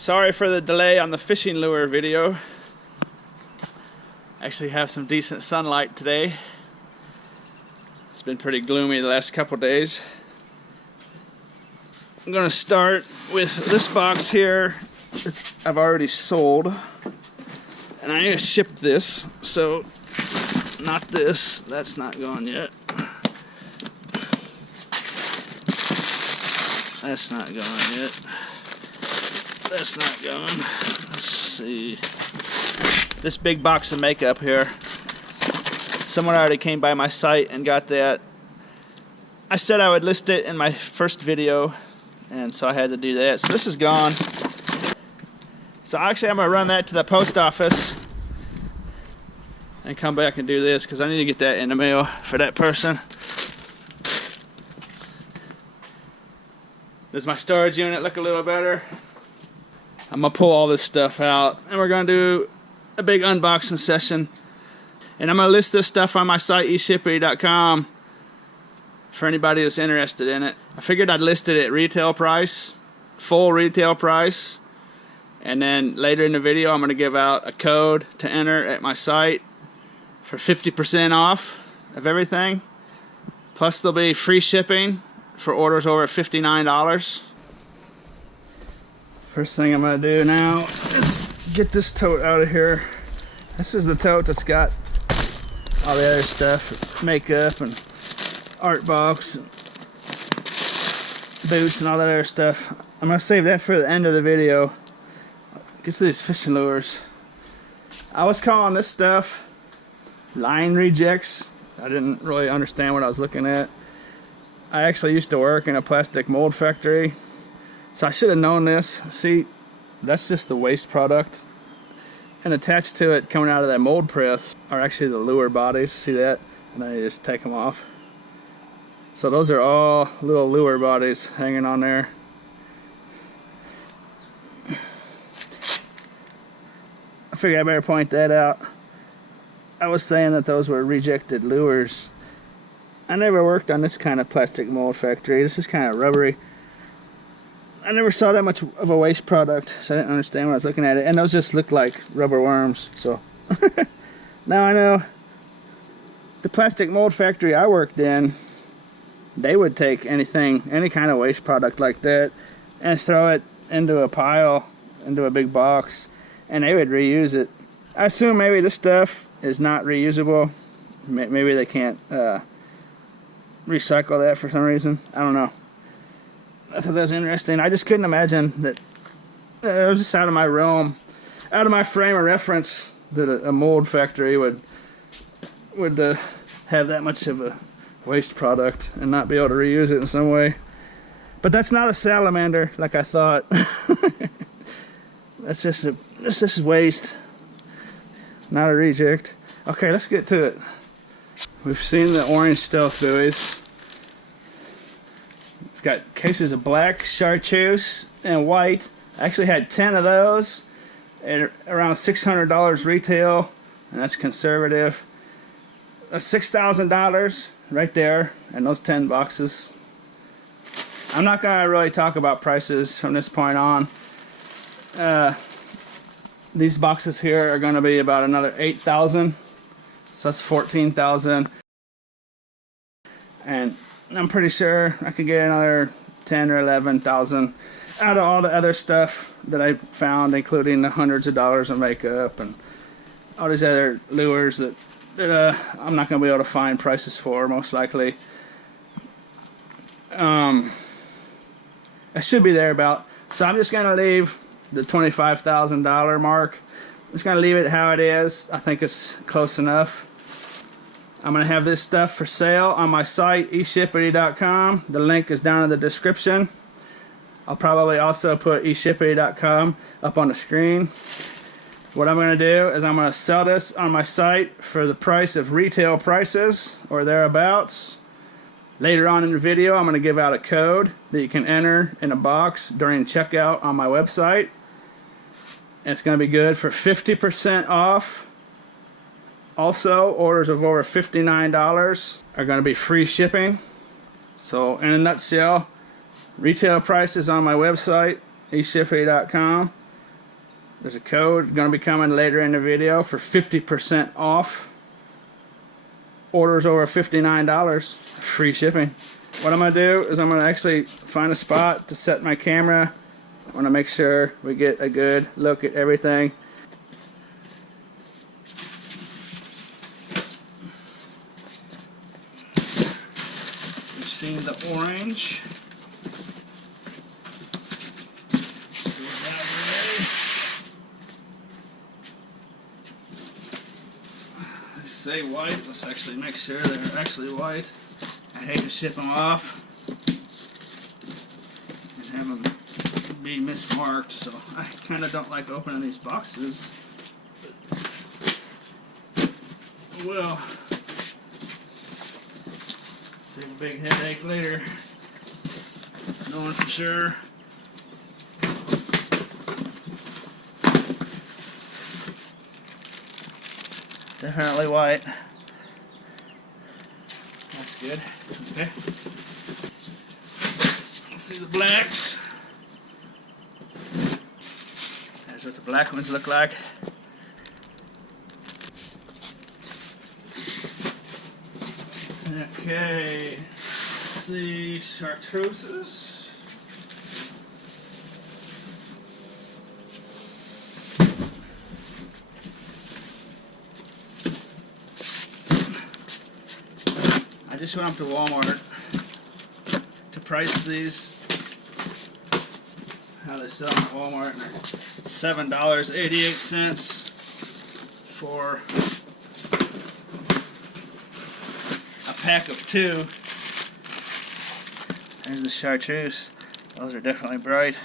Sorry for the delay on the fishing lure video. Actually have some decent sunlight today. It's been pretty gloomy the last couple days. I'm gonna start with this box here. I've already sold, and I need to ship this, so not this, that's not going yet. That's not going yet. That's not going. Let's see. This big box of makeup here. Someone already came by my site and got that. I said I would list it in my first video, and so I had to do that. So this is gone. So actually I'm going to run that to the post office and come back and do this because I need to get that in the mail for that person. Does my storage unit look a little better? I'm going to pull all this stuff out and we're going to do a big unboxing session. And I'm going to list this stuff on my site, eshippity.com, for anybody that's interested in it. I figured I'd list it at retail price, full retail price. And then later in the video I'm going to give out a code to enter at my site for 50% off of everything. Plus there'll be free shipping for orders over $59. First thing I'm going to do now is get this tote out of here. This is the tote that's got all the other stuff, makeup and art box, and boots and all that other stuff. I'm going to save that for the end of the video. Get to these fishing lures. I was calling this stuff line rejects. I didn't really understand what I was looking at. I actually used to work in a plastic mold factory, so I should have known this. See, that's just the waste product, and attached to it coming out of that mold press are actually the lure bodies. See that? And then you just take them off. So those are all little lure bodies hanging on there. I figured I better point that out. I was saying that those were rejected lures. I never worked on this kind of plastic mold factory. This is kind of rubbery. I never saw that much of a waste product, so I didn't understand when I was looking at it. And those just looked like rubber worms. So now I know. The plastic mold factory I worked in, they would take anything, any kind of waste product like that, and throw it into a pile, into a big box, and they would reuse it. I assume maybe this stuff is not reusable. Maybe they can't recycle that for some reason. I don't know. I thought that was interesting. I just couldn't imagine that. It was just out of my realm, out of my frame of reference, that a mold factory would have that much of a waste product and not be able to reuse it in some way. But that's not a salamander like I thought. This is waste, not a reject. Okay, let's get to it. We've seen the orange stealth buoys. We've got cases of black, chartreuse, and white. I actually had 10 of those at around $600 retail, and that's conservative. That's $6,000 right there, and those 10 boxes. I'm not going to really talk about prices from this point on. These boxes here are going to be about another $8,000, so that's $14,000, and I'm pretty sure I could get another $10,000 or $11,000 out of all the other stuff that I found, including the hundreds of dollars of makeup and all these other lures that I'm not going to be able to find prices for, most likely. I should be there about, so I'm just going to leave the $25,000 mark. I'm just going to leave it how it is. I think it's close enough. I'm going to have this stuff for sale on my site, eshippity.com. The link is down in the description. I'll probably also put eshippity.com up on the screen. What I'm going to do is I'm going to sell this on my site for the price of retail prices or thereabouts. Later on in the video, I'm going to give out a code that you can enter in a box during checkout on my website. And it's going to be good for 50% off. Also, orders of over $59 are going to be free shipping. So, in a nutshell, retail prices on my website, eshippity.com. There's a code going to be coming later in the video for 50% off. Orders over $59, free shipping. What I'm going to do is I'm going to actually find a spot to set my camera. I want to make sure we get a good look at everything. You've seen the orange. Say white. Let's actually make sure they're actually white. I hate to ship them off and have them be mismarked, so I kind of don't like opening these boxes. But, well, save a big headache later, knowing for sure. Definitely white. That's good. Okay. Let's see the blacks. There's what the black ones look like. Okay. Let's see, chartreuses. I just went up to Walmart to price these. How they sell them at Walmart, and they're $7.88 for a pack of 2. There's the chartreuse. Those are definitely bright.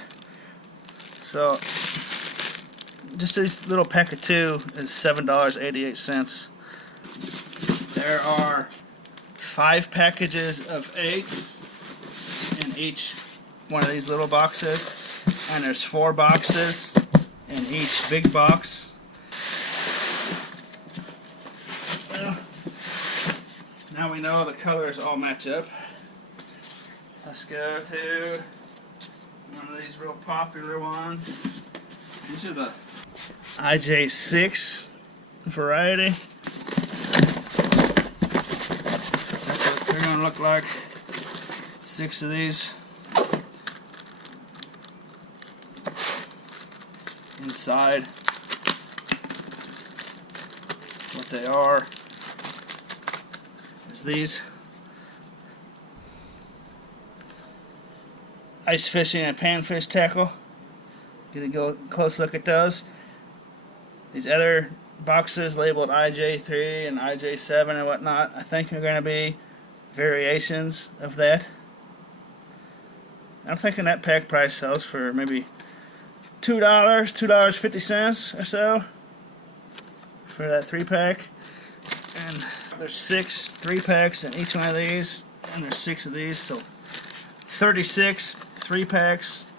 So just this little pack of 2 is $7.88. There are 5 packages of 8 in each one of these little boxes, and there's 4 boxes in each big box. Well, now we know the colors all match up. Let's go to one of these real popular ones. These are the IJ6 variety. They're going to look like 6 of these. Inside, what they are is these. Ice fishing and panfish tackle. Get a close look at those. These other boxes labeled IJ3 and IJ7 and whatnot, I think are going to be variations of that. I'm thinking that pack price sells for maybe $2, $2.50 or so for that 3-pack. And there's 6 3-packs in each one of these, and there's 6 of these, so 36 3-packs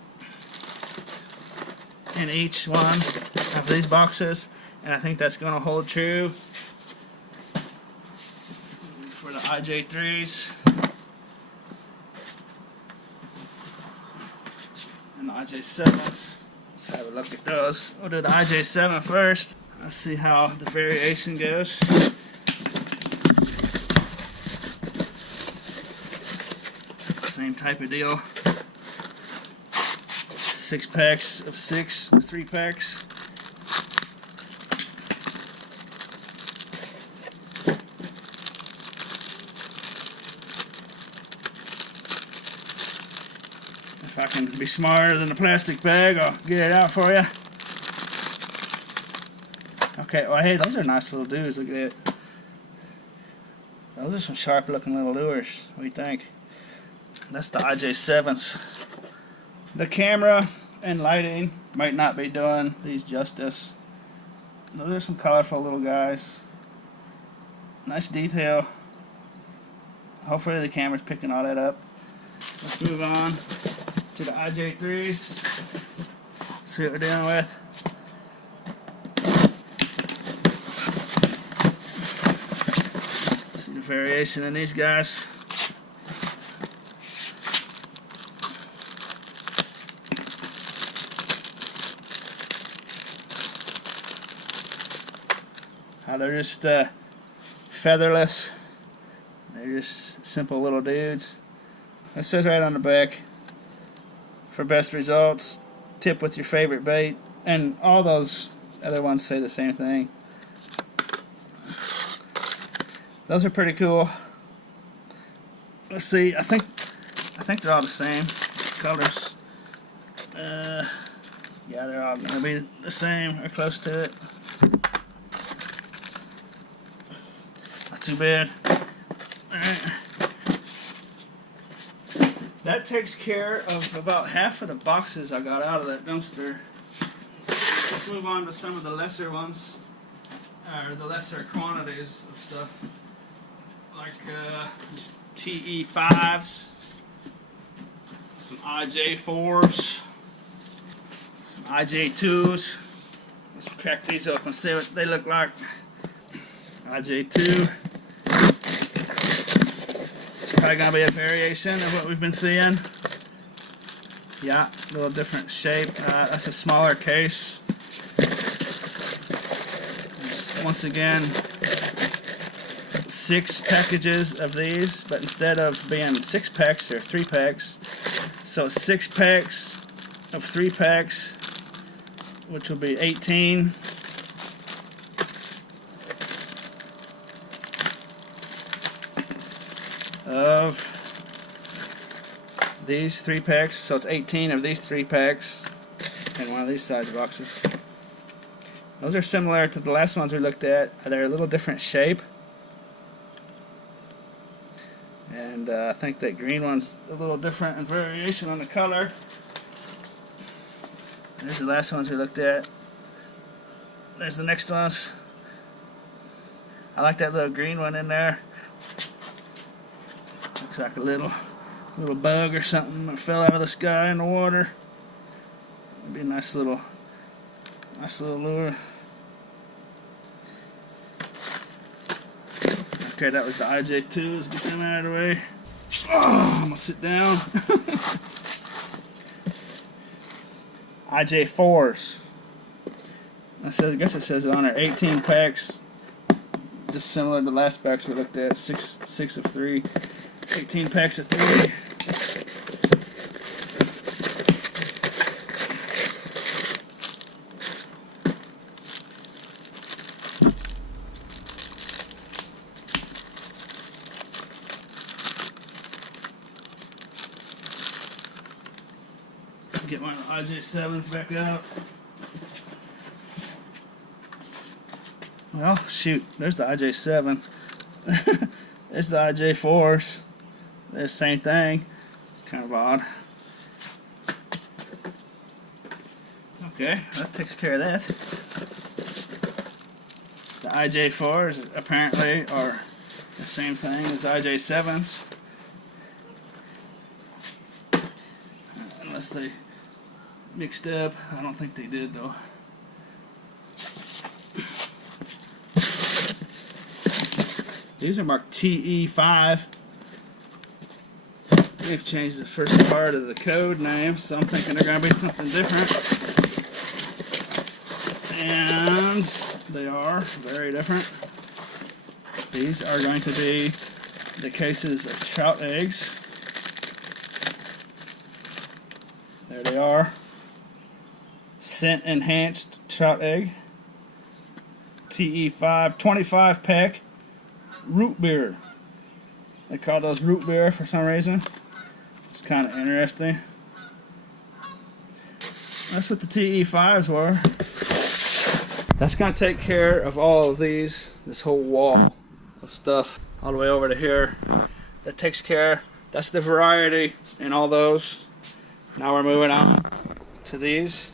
in each one of these boxes, and I think that's going to hold true for the IJ3s and the IJ7s. Let's have a look at those. We'll do the IJ7 first. Let's see how the variation goes. Same type of deal. 6 packs of 6 or 3 packs. If I can be smarter than a plastic bag, I'll get it out for you. Okay, well, hey, those are nice little dudes. Look at that. Those are some sharp looking little lures. What do you think? That's the IJ7s. The camera and lighting might not be doing these justice. Those are some colorful little guys. Nice detail. Hopefully the camera's picking all that up. Let's move on to the IJ3s. See what we're dealing with. See the variation in these guys. How they're just featherless. They're just simple little dudes. It says right on the back, for best results, tip with your favorite bait, and all those other ones say the same thing. Those are pretty cool. Let's see. I think they're all the same colors. Yeah, they're all gonna be the same or close to it. Not too bad. Alright. That takes care of about half of the boxes I got out of that dumpster. Let's move on to some of the lesser ones, or the lesser quantities of stuff, like TE5s, some IJ4s, some IJ2s. Let's crack these up and see what they look like. IJ2. Probably gonna be a variation of what we've been seeing. Yeah, a little different shape. That's a smaller case. Once again, 6 packages of these, but instead of being 6 packs, they're 3 packs. So 6 packs of 3 packs, which will be 18. Of these 3 packs, so it's 18 of these 3 packs in one of these size boxes. Those are similar to the last ones we looked at. They're a little different shape, and I think that green one's a little different in variation on the color. There's the last ones we looked at. There's the next ones. I like that little green one in there. Looks like a little bug or something that fell out of the sky in the water. It'd be a nice little lure. Okay, that was the IJ2s. Get them out of the way. Oh, I'm gonna sit down. IJ4s. I guess it says it on there. 18 packs, just similar to the last packs we looked at. 6 of 3. 18 packs of 3. Get my IJ7s back out. Well, shoot, there's the IJ7. There's the IJ4s. They're the same thing. It's kind of odd. Okay, that takes care of that. The IJ4s apparently are the same thing as IJ7s. Unless they mixed up. I don't think they did though. These are marked TE5. They've changed the first part of the code name, so I'm thinking they're going to be something different. And they are very different. These are going to be the cases of trout eggs. There they are. Scent enhanced trout egg. TE5 25 pack root beer. They call those root beer for some reason. It's kind of interesting. That's what the TE5s were. That's going to take care of all of these, this whole wall of stuff all the way over to here. That takes care, that's the variety in all those. Now we're moving on to these.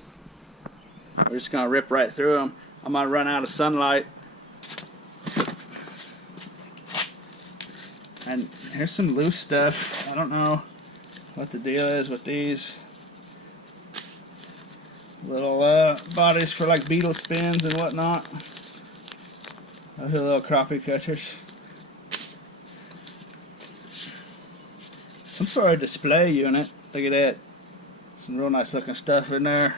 We're just going to rip right through them. I might run out of sunlight. And here's some loose stuff. I don't know what the deal is with these. Little bodies for like beetle spins and whatnot. Those are little crappie catchers. Some sort of display unit. Look at that. Some real nice looking stuff in there.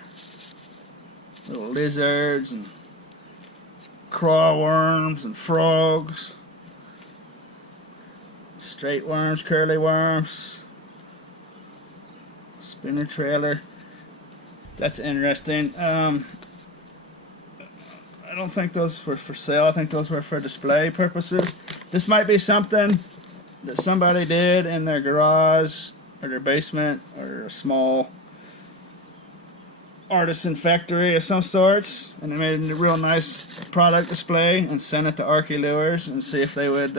Little lizards and craw worms and frogs, straight worms, curly worms, spinner trailer. That's interesting. I don't think those were for sale. I think those were for display purposes. This might be something that somebody did in their garage or their basement or a small artisan factory of some sorts, and they made a real nice product display and sent it to LURES and see if they would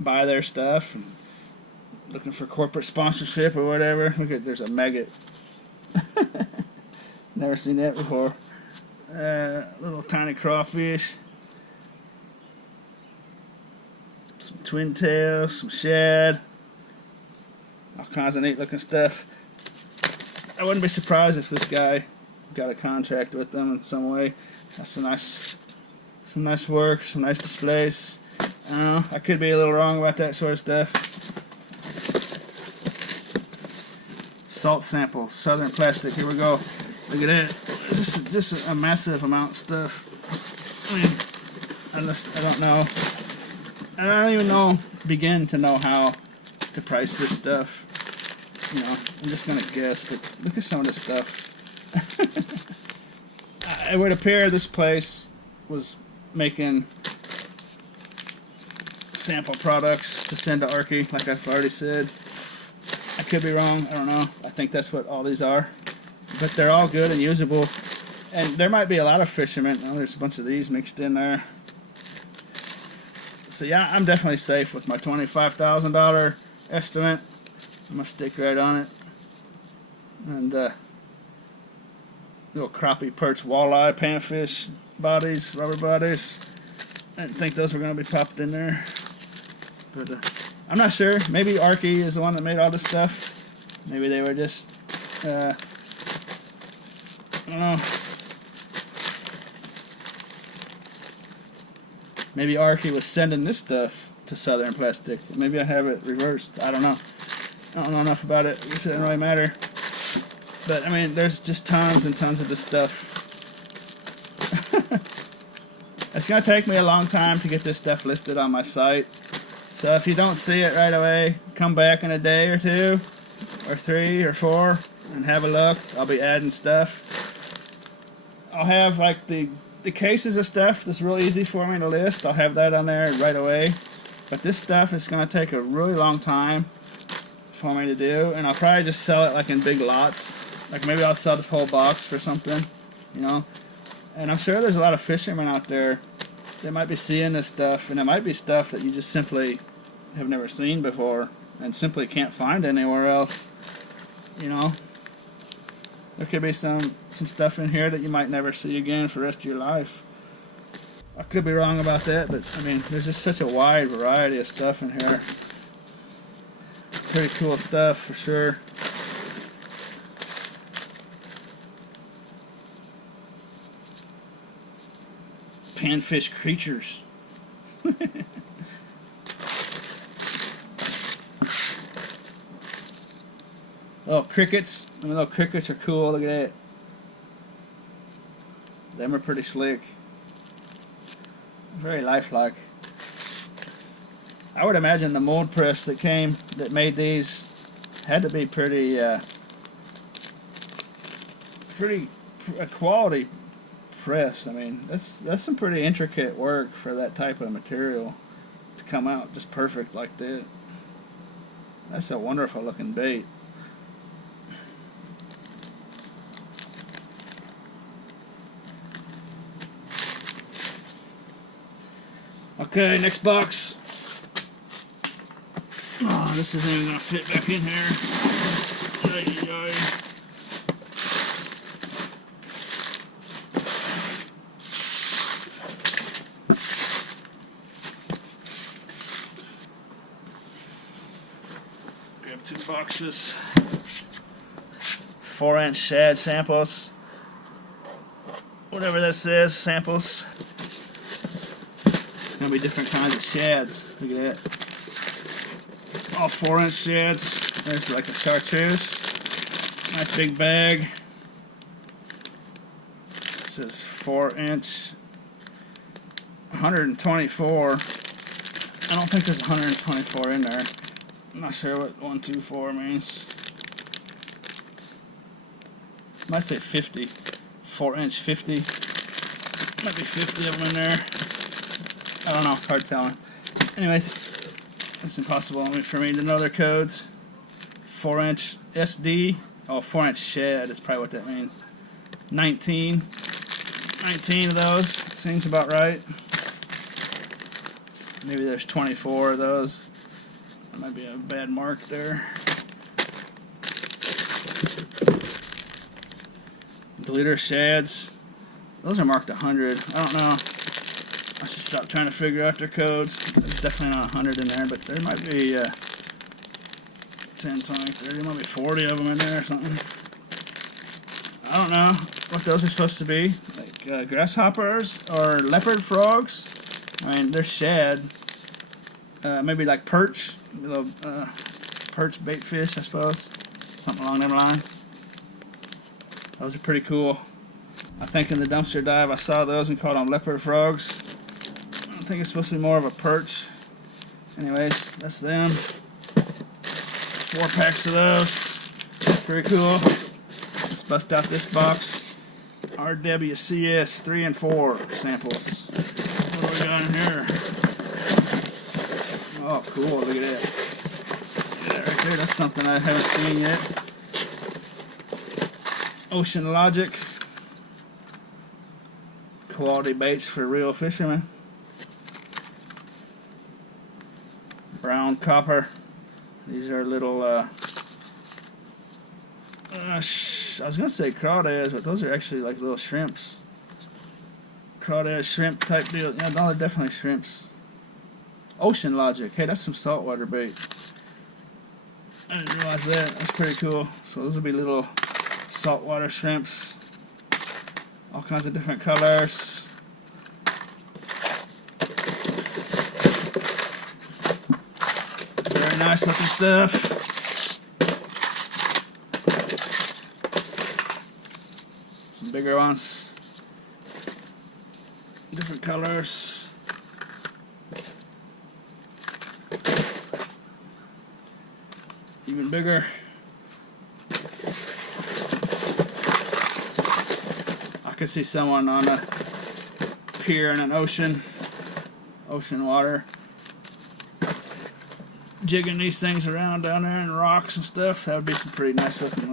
buy their stuff. And looking for corporate sponsorship or whatever. Look at, there's a maggot. Never seen that before. Little tiny crawfish. Some twin tails, some shad. All kinds of neat looking stuff. I wouldn't be surprised if this guy got a contract with them in some way. That's some nice work, some nice displays. I don't know, I could be a little wrong about that sort of stuff. Salt samples, Southern plastic. Here we go. Look at that. Just a massive amount of stuff. I mean, I don't know. I don't even begin to know how to price this stuff. You know, I'm just gonna guess, but look at some of this stuff. It would appear this place was making sample products to send to Arky, like I've already said. I could be wrong, I don't know. I think that's what all these are. But they're all good and usable. And there might be a lot of fishermen. Oh, there's a bunch of these mixed in there. So yeah, I'm definitely safe with my $25,000 estimate. I'm going to stick right on it. And little crappie, perch, walleye, panfish bodies, rubber bodies. I didn't think those were going to be popped in there. But I'm not sure. Maybe Arky is the one that made all this stuff. Maybe they were just, I don't know. Maybe Arky was sending this stuff to Southern Plastic. Maybe I have it reversed. I don't know. I don't know enough about it. I guess it doesn't really matter. But, I mean, there's just tons and tons of this stuff. It's going to take me a long time to get this stuff listed on my site. So if you don't see it right away, come back in a day or two, or 3 or 4, and have a look. I'll be adding stuff. I'll have, like, the cases of stuff that's real easy for me to list. I'll have that on there right away. But this stuff is going to take a really long time for me to do, and I'll probably just sell it like in big lots. Like maybe I'll sell this whole box for something, you know. And I'm sure there's a lot of fishermen out there that might be seeing this stuff, and it might be stuff that you just simply have never seen before and simply can't find anywhere else, you know. There could be some stuff in here that you might never see again for the rest of your life. I could be wrong about that, but I mean, there's just such a wide variety of stuff in here. Pretty cool stuff for sure. Panfish creatures. Little crickets. I mean, little crickets are cool. Look at that. Them are pretty slick. Very lifelike. I would imagine the mold press that made these had to be pretty quality press. I mean, that's some pretty intricate work for that type of material to come out just perfect like that. That's a wonderful looking bait. Okay, next box. Oh, this isn't even gonna fit back in here. Ay, ay, ay. Grab 2 boxes. 4-inch shad samples. Whatever this is, samples. It's gonna be different kinds of shads. Look at that. All 4-inch shads. There's like a chartreuse. Nice big bag. This is 4-inch, 124. I don't think there's 124 in there. I'm not sure what 124 means. Might say 50. 4-inch 50. Might be 50 of them in there. I don't know, it's hard telling. Anyways, it's impossible for me to know their codes. 4-inch SD. Oh, 4-inch shed is probably what that means. 19 of those. Seems about right. Maybe there's 24 of those. That might be a bad mark there. Glitter shads. Those are marked 100. I don't know. I should stop trying to figure out their codes. There's definitely not 100 in there, but there might be 10, 20, 30, might be 40 of them in there or something. I don't know what those are supposed to be. Like grasshoppers or leopard frogs. I mean, they're shad. Maybe like perch. Little perch bait fish, I suppose. Something along them lines. Those are pretty cool. I think in the dumpster dive I saw those and called them leopard frogs. I think it's supposed to be more of a perch. Anyways, that's them. 4 packs of those. Pretty cool. Let's bust out this box. RWCS 3 and 4 samples. What do we got in here? Oh, cool. Look at that. Look at that right there. That's something I haven't seen yet. Ocean Logic. Quality baits for real fishermen. Brown copper. These are little, I was going to say crawdads, but those are actually like little shrimps. Crawdad shrimp type deal. Yeah, no, they're definitely shrimps. Ocean Logic. Hey, that's some saltwater bait. I didn't realize that. That's pretty cool. So those will be little saltwater shrimps. All kinds of different colors. Very nice looking stuff. Some bigger ones. Different colors. Even bigger. I could see someone on a pier in an ocean water, jigging these things around down there in rocks and stuff. That would be some pretty nice looking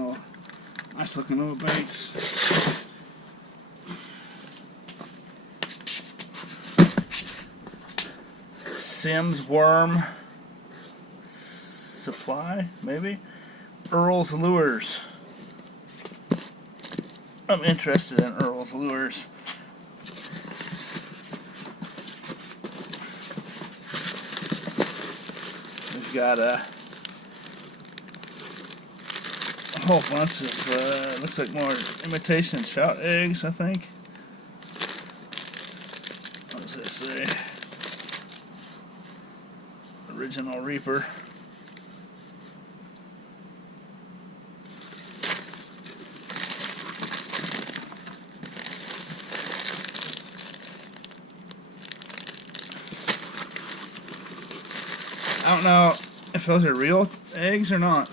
little baits. Sims Worm Supply, maybe? Earl's Lures. I'm interested in Earl's Lures. We've got a whole bunch of, looks like more imitation trout eggs, I think. What does this say? Original Reaper. I don't know if those are real eggs or not.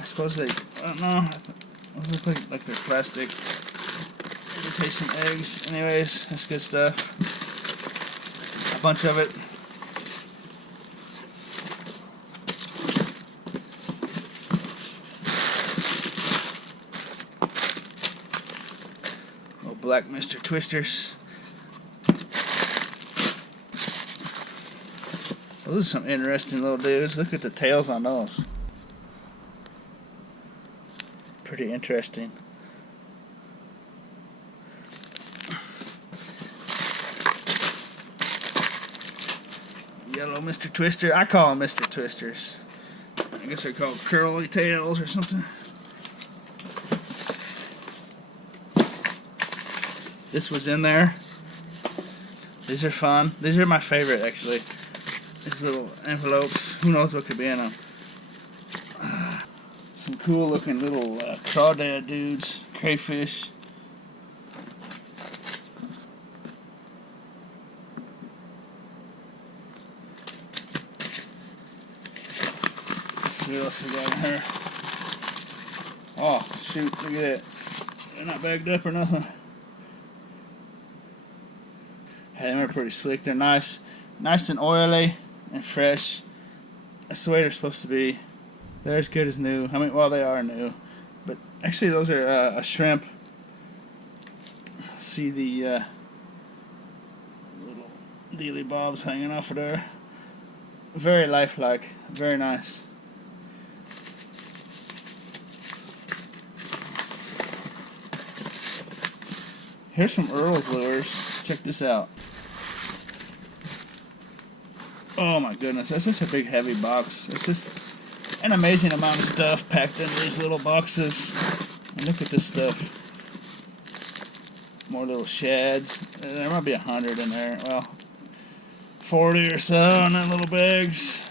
I suppose they, I don't know. Those look like they're plastic imitation eggs. Anyways, that's good stuff. A bunch of it. Little black Mr. Twisters. Those are some interesting little dudes. Look at the tails on those. Pretty interesting. Yellow Mr. Twister. I call them Mr. Twisters. I guess they're called curly tails or something. This was in there. These are fun. These are my favorite, actually. These little envelopes. Who knows what could be in them? Some cool looking little crawdad dudes. Crayfish. see what else we got in here. Oh, shoot, look at that. They're not bagged up or nothing. Hey, they're pretty slick. They're nice and oily and fresh. That's the way they're supposed to be. They're as good as new. I mean, well, they are new. But actually, those are a shrimp. See the little dealy bobs hanging off of there. Very lifelike. Very nice. Here's some Earl's lures. Check this out. Oh my goodness, that's just a big heavy box. It's just an amazing amount of stuff packed in these little boxes. And look at this stuff. More little shads. There might be 100 in there. Well, 40 or so in them little bags.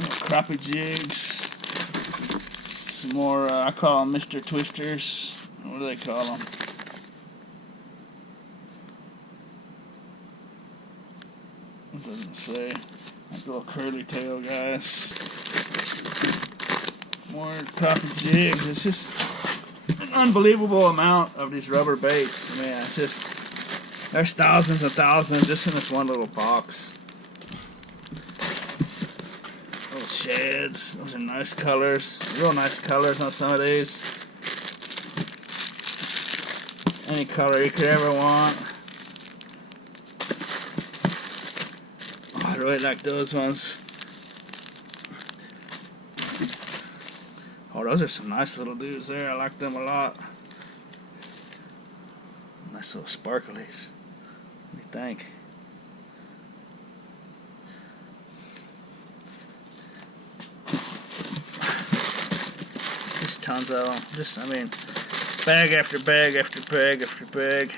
Little crappie jigs. Some more, I call them Mr. Twisters. What do they call them? It doesn't say. Like little curly tail guys. More crappie jigs. It's just an unbelievable amount of these rubber baits. Man, it's just, there's thousands and thousands just in this one little box. Little shads. Those are nice colors. Real nice colors on some of these. Any color you could ever want. Oh, I really like those ones. Oh, those are some nice little dudes there. I like them a lot. Nice little sparklies. What do you think? Just tons of them. Just, I mean, bag after bag after bag after bag.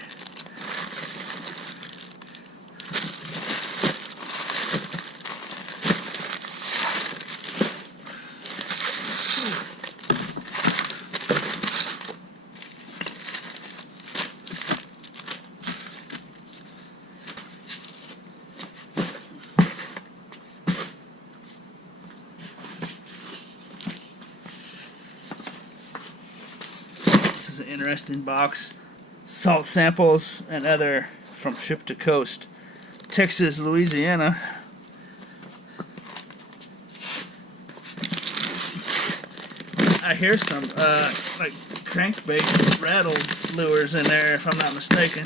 This is an interesting box. Salt samples and other from ship to coast. Texas, Louisiana. I hear some like crankbait rattle lures in there, if I'm not mistaken.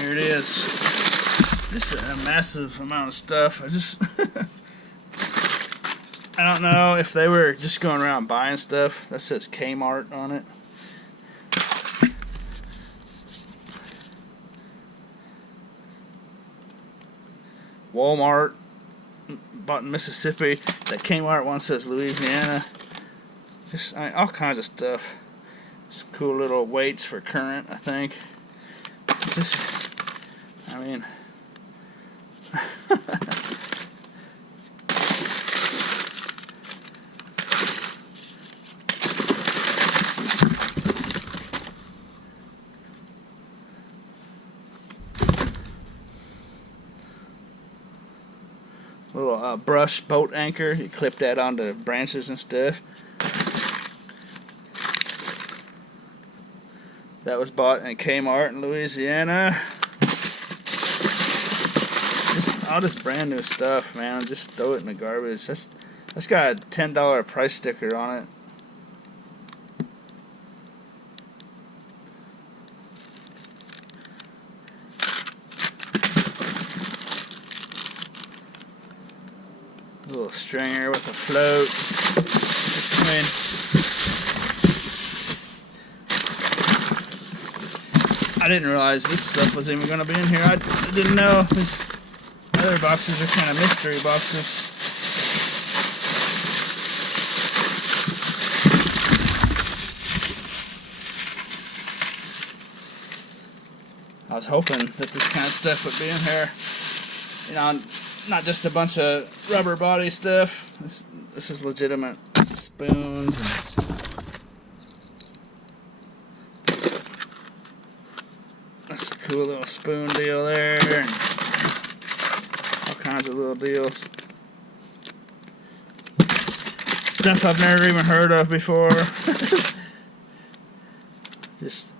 Here it is. Just a massive amount of stuff. I just I don't know if they were just going around buying stuff. That says Kmart on it. Walmart, bought in Mississippi. That Kmart one says Louisiana. Just, I mean, all kinds of stuff. Some cool little weights for current, I think. Just, I mean, little brush boat anchor. You clip that onto branches and stuff. That was bought in Kmart in Louisiana. Just all this brand new stuff, man. Just throw it in the garbage. That's got a $10 price sticker on it. A little stringer with a float. I didn't realize this stuff was even going to be in here. I didn't know. These other boxes are kind of mystery boxes. I was hoping that this kind of stuff would be in here. You know, not just a bunch of rubber body stuff. This is legitimate spoons and Cool little spoon deal there. And all kinds of little deals. Stuff I've never even heard of before. Just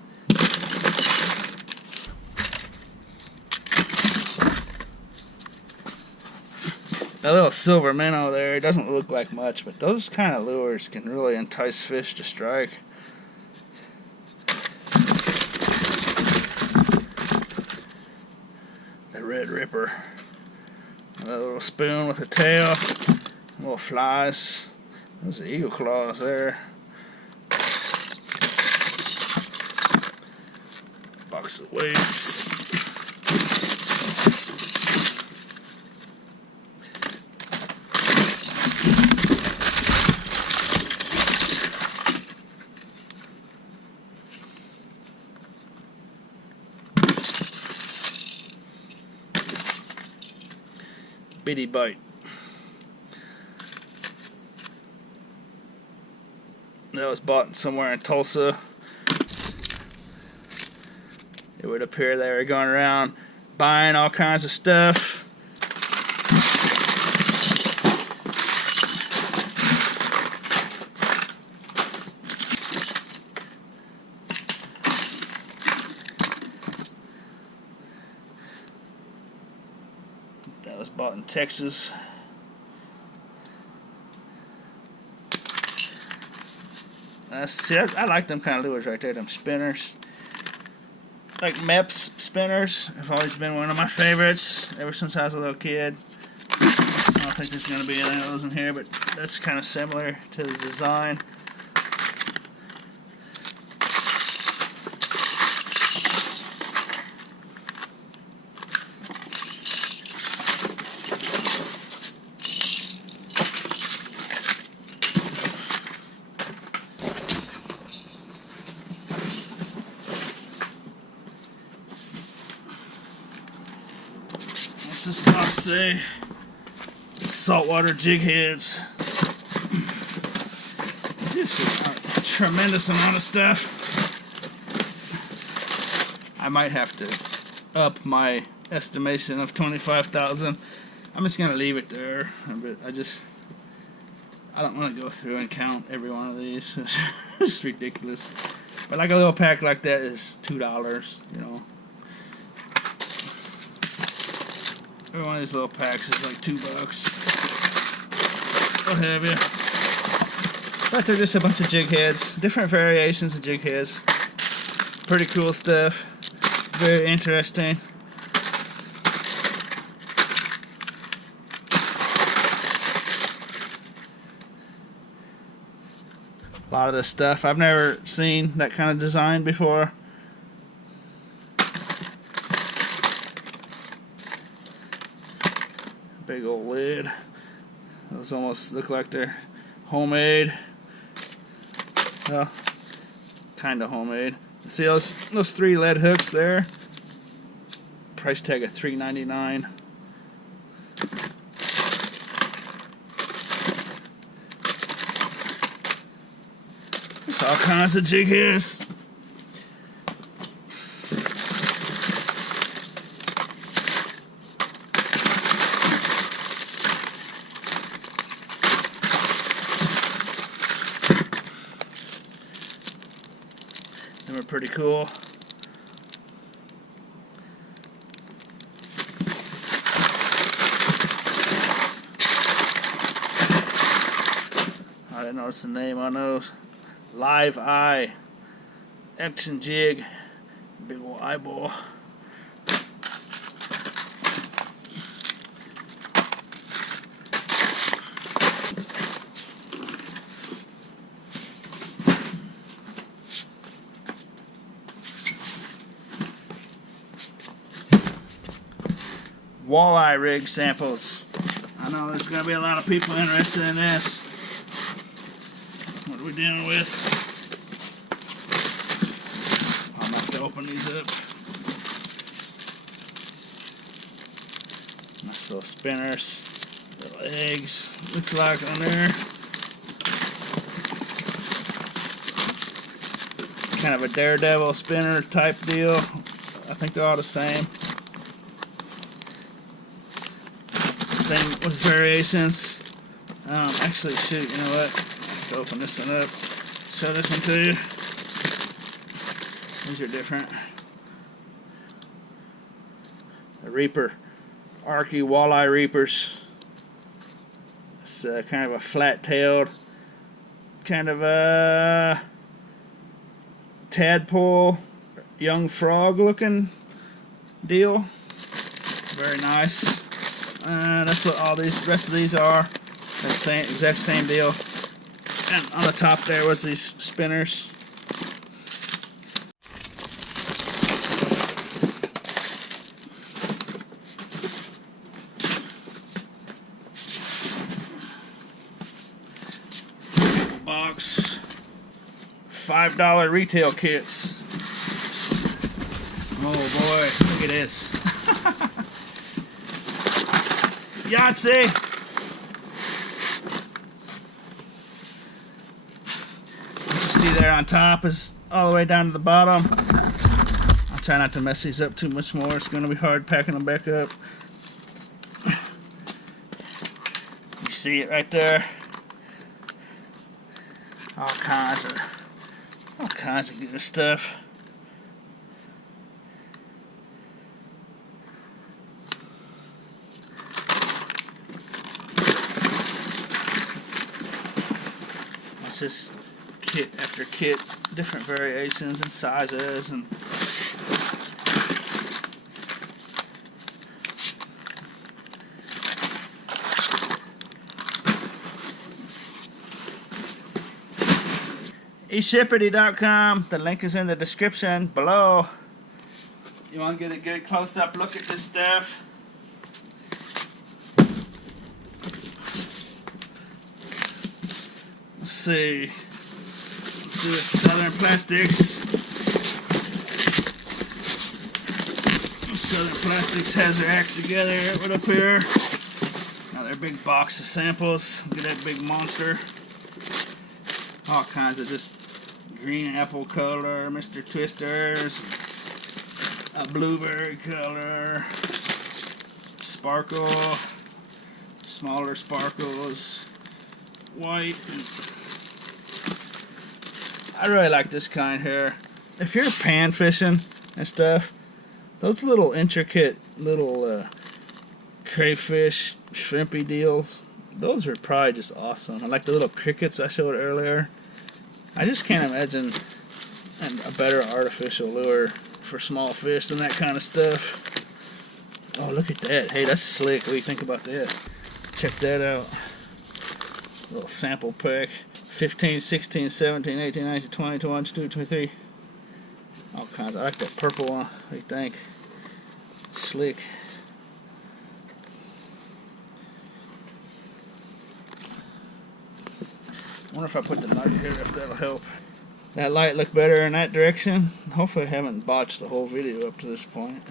that little silver minnow there, it doesn't look like much, but those kind of lures can really entice fish to strike. The red ripper. That little spoon with a tail. Little flies. Those are eagle claws there. Box of weights. Bitty bite. That was bought somewhere in Tulsa. It would appear they were going around buying all kinds of stuff. That was bought in Texas. See, I like them kind of lures right there, them spinners. Like Mepps spinners have always been one of my favorites ever since I was a little kid. I don't think there's going to be any of those in here, but that's kind of similar to the design. What's this box say? Saltwater jig heads. This is a tremendous amount of stuff. I might have to up my estimation of 25,000. I'm just gonna leave it there. But I don't want to go through and count every one of these. It's ridiculous. But like a little pack like that is $2, you know. Every one of these little packs is like $2. What have you? But they're just a bunch of jig heads, different variations of jig heads. Pretty cool stuff. Very interesting. A lot of this stuff I've never seen that kind of design before. Big old lid. Those almost look like they're homemade. Well, kind of homemade. See those 3 lead hooks there? Price tag of $3.99. There's all kinds of jig heads. They were pretty cool. I didn't notice the name on those. Live Eye Action Jig. Big old eyeball. Walleye rig samples. I know there's going to be a lot of people interested in this. What are we dealing with? I'm going to have to open these up. Nice little spinners. Little eggs. Looks like on there. Kind of a daredevil spinner type deal. I think they're all the same. Same with variations. Actually, shoot, you know what? Let's open this one up. Show this one to you. These are different. The Reaper. Arky walleye reapers. It's kind of a flat-tailed, kind of a tadpole, young frog looking deal. Very nice. That's what all these rest of these are. The same, exact same deal. And on the top there was these spinners. Box. $5 retail kits. Oh boy, look at this. Yahtzee! What you see there on top is all the way down to the bottom. I'll try not to mess these up too much more. It's going to be hard packing them back up. You see it right there. All kinds of good stuff. It's just kit after kit, different variations and sizes, and eShippity.com. The link is in the description below. You want to get a good close-up look at this stuff. Let's see. Let's do this Southern Plastics. Southern Plastics has their act together right up here. Now their big box of samples. Look at that big monster. All kinds of just green apple color, Mr. Twisters, a blueberry color, sparkle, smaller sparkles, white. I really like this kind here. If you're pan fishing and stuff, those little intricate little crayfish, shrimpy deals, those are probably just awesome. I like the little crickets I showed earlier. I just can't imagine a better artificial lure for small fish than that kind of stuff. Oh, look at that. Hey, that's slick. What do you think about that? Check that out. Little sample pack. 15, 16, 17, 18, 19, 20, 21, 22, 23. All kinds. I like that purple one. What do you think? Slick. I wonder if I put the light here, if that'll help. That light look better in that direction. Hopefully I haven't botched the whole video up to this point.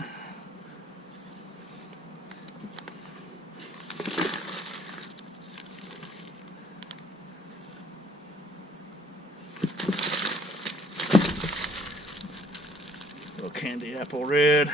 Little candy apple red.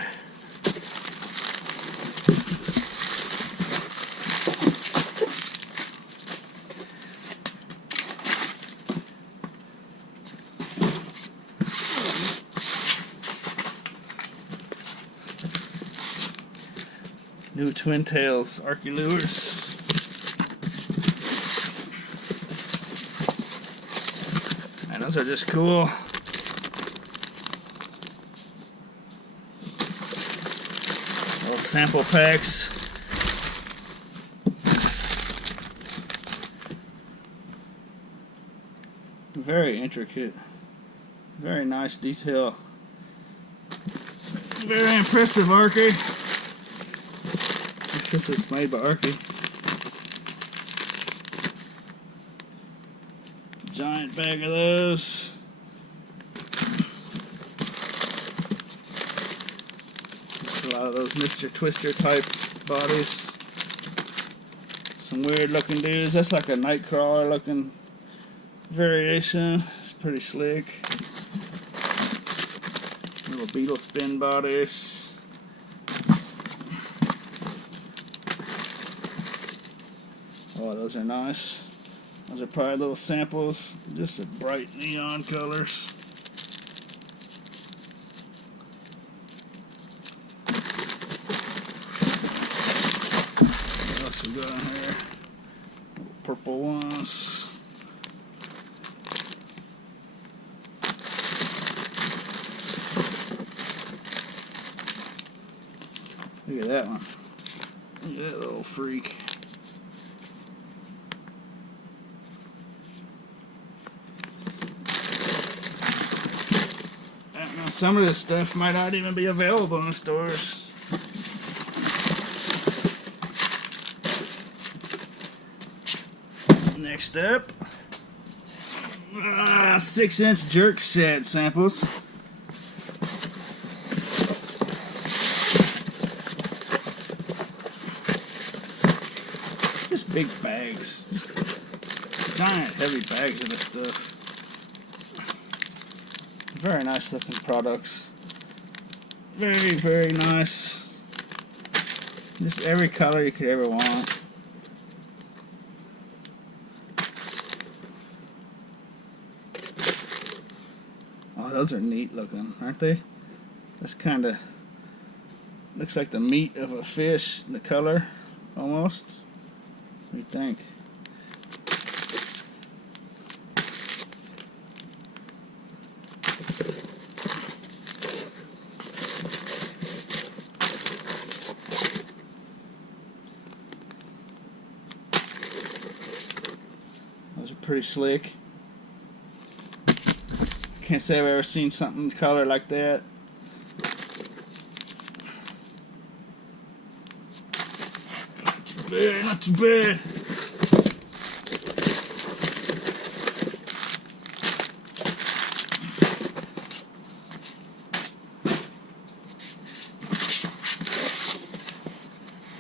New Twin Tails Arky Lures. And those are just cool. Little sample packs. Very intricate. Very nice detail. Very impressive, Arky. This is made by Arky. Giant bag of those. That's a lot of those Mr. Twister type bodies. Some weird looking dudes. That's like a night crawler looking variation. It's pretty slick. Little beetle spin bodies. Oh, those are nice. Those are probably little samples, just of bright neon colors. What else we got in here? Purple ones. Look at that one. Look at that little freak. Now some of this stuff might not even be available in the stores. Next up, 6-inch jerk shad samples. Just big bags. Giant heavy bags of this stuff. Very nice looking products. Very, very nice. Just every color you could ever want. Oh, those are neat looking, aren't they? That's kind of looks like the meat of a fish, the color, almost. What do you think? Those are pretty slick. Can't say I've ever seen something color like that. Not too bad, not too bad.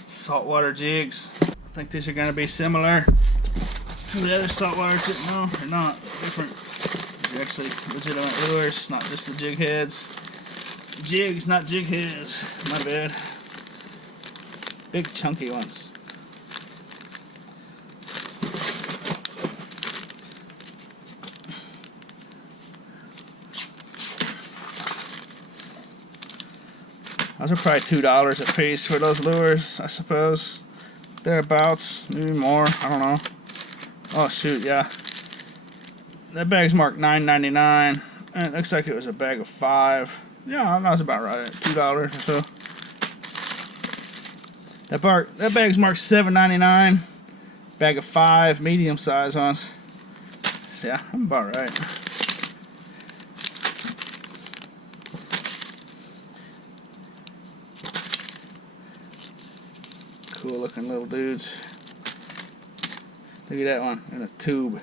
Saltwater jigs. I think these are going to be similar to the other saltwater jigs. No, they're not. Different. They're actually legitimate lures, not just the jig heads. Jigs, not jig heads. My bad. Big chunky ones. Those are probably $2 a piece for those lures, I suppose. Thereabouts, maybe more, I don't know. Oh shoot, yeah. That bag's marked $9.99, and it looks like it was a bag of 5. Yeah, that was about right, $2 or so. That bag's marked $7.99. Bag of 5, medium size ones. So yeah, I'm about right. Cool looking little dudes. Look at that one in a tube.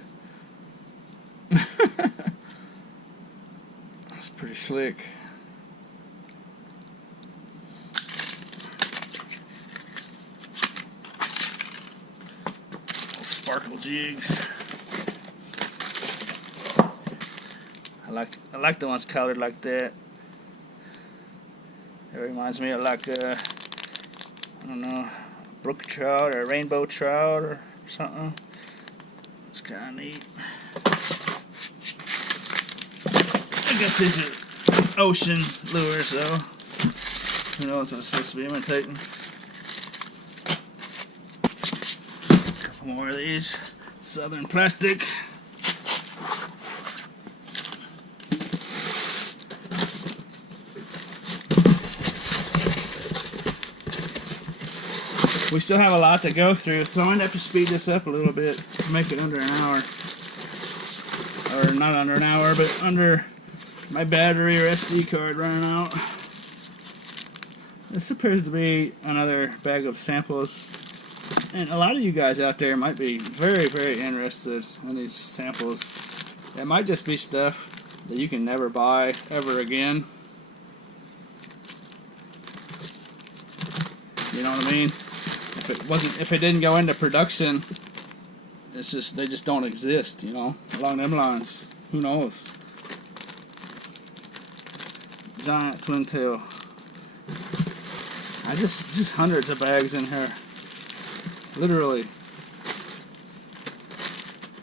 That's pretty slick. Little sparkle jigs. I like the ones colored like that. It reminds me of like I don't know, brook trout or rainbow trout or something. It's kind of neat. I guess these are ocean lures though. Who knows what it's supposed to be imitating. A couple more of these. Southern plastic. We still have a lot to go through, so I'm going to have to speed this up a little bit to make it under an hour. Or not under an hour, but under my battery or SD card running out. This appears to be another bag of samples. And a lot of you guys out there might be very, very interested in these samples. It might just be stuff that you can never buy ever again. You know what I mean? If it didn't go into production, it's just they just don't exist, you know, along them lines. Who knows? giant twin tail. Just hundreds of bags in here. Literally.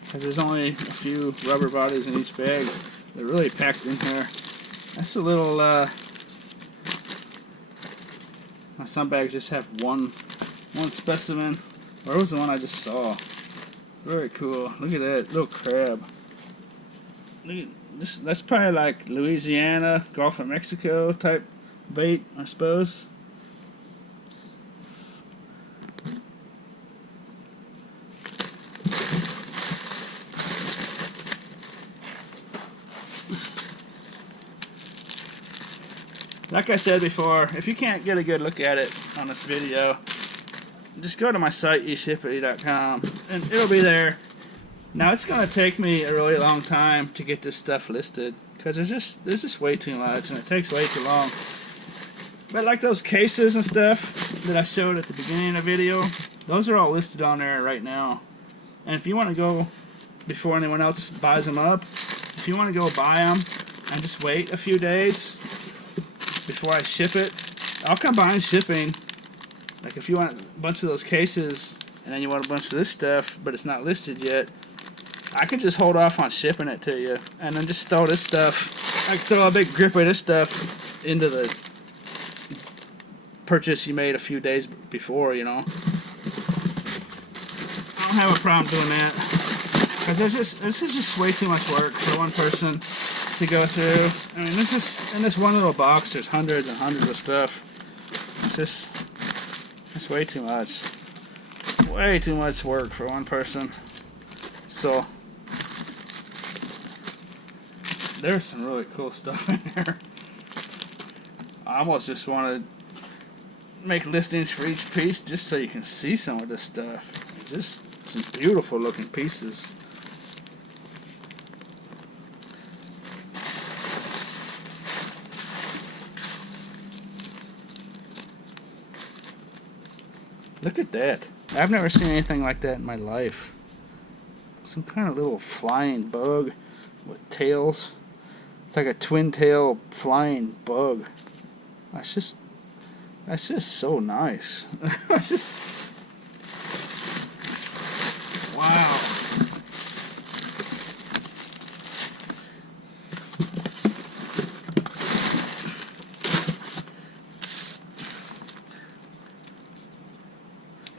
Because there's only a few rubber bodies in each bag. They're really packed in here. That's a little, some bags just have one specimen. Where was the one I just saw? Very cool. Look at that little crab. Look at this. That's probably like Louisiana, Gulf of Mexico type bait, I suppose. Like I said before, if you can't get a good look at it on this video, just go to my site, eshippity.com, and it'll be there. Now it's going to take me a really long time to get this stuff listed, because there's just way too much, and it takes way too long. But like those cases and stuff that I showed at the beginning of the video, those are all listed on there right now. And if you want to go, before anyone else buys them up, if you want to go buy them and just wait a few days before I ship it, I'll combine shipping. Like if you want a bunch of those cases and then you want a bunch of this stuff but it's not listed yet, I could just hold off on shipping it to you and then just throw this stuff, like throw a big grip of this stuff into the purchase you made a few days before, you know. I don't have a problem doing that, because this is just way too much work for one person to go through. I mean, this is, in this one little box, there's hundreds and hundreds of stuff. It's way too much. Way too much work for one person. So, there's some really cool stuff in here. I almost just want to make listings for each piece just so you can see some of this stuff. Just some beautiful looking pieces. Look at that. I've never seen anything like that in my life. Some kind of little flying bug with tails. It's like a twin tail flying bug. That's just so nice. It's just, wow.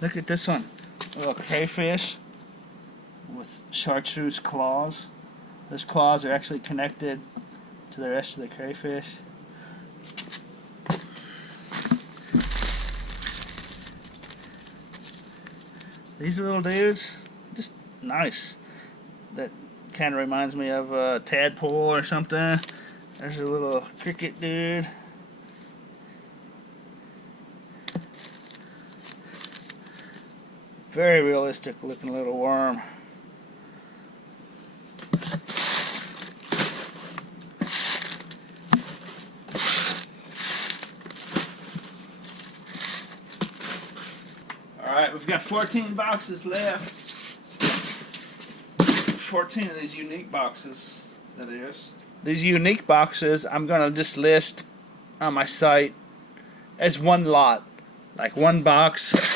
Look at this one. A little crayfish with chartreuse claws. Those claws are actually connected to the rest of the crayfish. These little dudes, just nice. That kind of reminds me of a tadpole or something. There's a little cricket dude. Very realistic looking little worm. Alright, we've got 14 boxes left. 14 of these unique boxes, that is. These unique boxes I'm going to just list on my site as one lot. Like one box.